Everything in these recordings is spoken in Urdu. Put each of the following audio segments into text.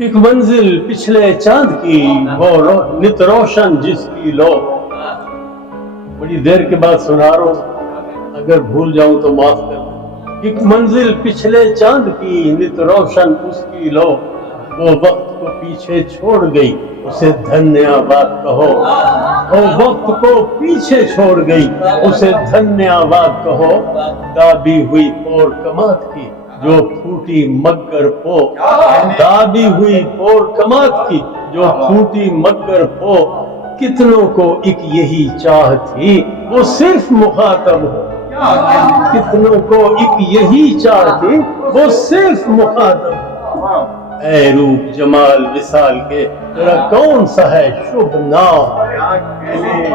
ایک منزل پچھلے چاند کی وہ نت روشن جس کی لو. بڑی دیر کے بعد سنا رہا ہوں، اگر بھول جاؤں تو معاف کر. ایک منزل پچھلے چاند کی نت روشن اس کی لو، وہ وقت کو پیچھے چھوڑ گئی اسے دھنیہ واد کہو. وہ وقت کو پیچھے چھوڑ گئی اسے دھنیہ واد کہو. دابی ہوئی پور کمات کی جو پھوٹی مگر پو، دابی ہوئی پور کمات کی جو پھوٹی مگر پو. کتنوں کو ایک یہی چاہ تھی وہ صرف مخاطب ہو. کتنوں کو ایک یہی چاہ تھی وہ صرف مخاطب ہو. اے روپ جمال وصال کے تیرا کون سا ہے شبھ نام.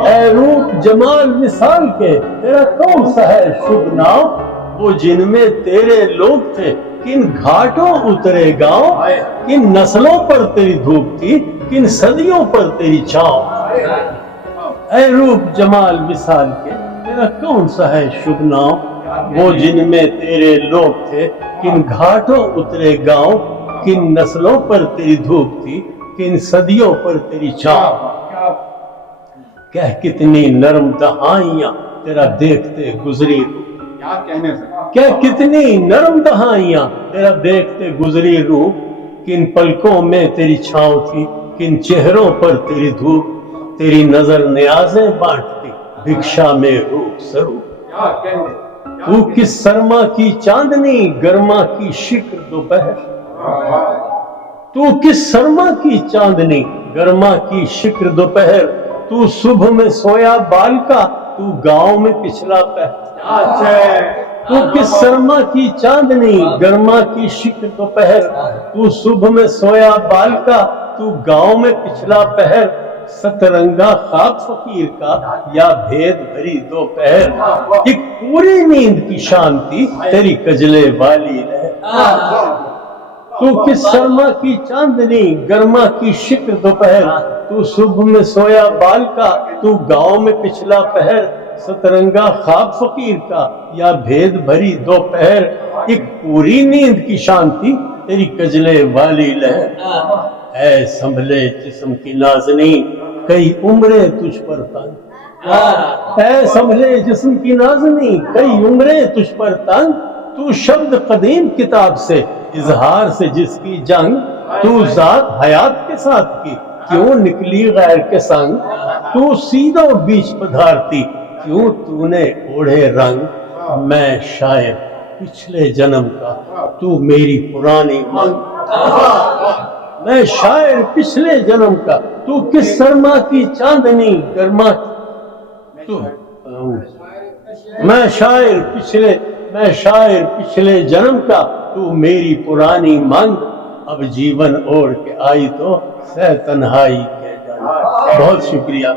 اے روپ جمال وصال کے تیرا کون سا ہے شبھ نام. وہ جن میں تیرے لوگ تھے کن گھاٹوں اترے گاؤں. کن نسلوں پر تیری دھوپ تھی کن صدیوں پر تیری چھاؤں. اے روپ جمال وصال کے تیرا کون سا ہے شبھ نام. وہ جن میں تیرے لوگ تھے کن گھاٹوں اترے گاؤں. کن نسلوں پر تیری دھوپ تھی کن صدیوں پر تیری چھاؤں. کہہ کتنی نرم دہائیاں تیرا دیکھتے گزری. کیا کتنی نرم دہائیاں تیرا دیکھتے گزری روح. کن پلکوں میں تیری چھاؤں تھی کن چہروں پر تیری دھوپ. تیری نظر نیازیں بانٹتی بھکشا میں روح سرو. تو کس سرما کی چاندنی گرما کی شکر دوپہر. تو کس سرما کی چاندنی گرما کی شکر دوپہر. تو صبح میں سویا بال کا تو گاؤں میں پچھلا پہر. تو کس سرما کی چاندنی گرما کی شکر دوپہر. تو صبح میں سویا بال کا تو گاؤں میں پچھلا پہر. سترنگا خواب فقیر کا یا بھید بھری دوپہر. ایک پوری نیند کی شانتی تیری کجلے والی لہر. تو کس سرما کی چاندنی گرما کی شکر دوپہر. تو صبح میں سویا بال کا تو گاؤں میں پچھلا پہر. سترنگا خواب فقیر کا یا بھید بھری دوپہر. ایک پوری نیند کی شانتی تیری کجلے والی لہر. اے سنبھلے جسم کی نازنی کئی عمریں تجھ پر تنگ. اے سنبھلے جسم کی نازنی کئی عمریں تجھ پر تنگ. تو شبد قدیم کتاب سے اظہار سے جس کی جنگ. تو ذات حیات کے ساتھ کی کیوں نکلی غیر کے سنگ. تو سیدھو بیچ پدھارتی کیوں تو نے اوڑھے رنگ. میں شاعر پچھلے جنم کا تو میری پرانی منگ. میں شاعر پچھلے جنم کا تو کس سرما کی چاندنی گرما تو. میں شاعر پچھلے جنم کا تو میری پرانی منگ. اب جیون اوڑھ کے آئی تو سہ تنہائی کے جنگ. بہت شکریہ.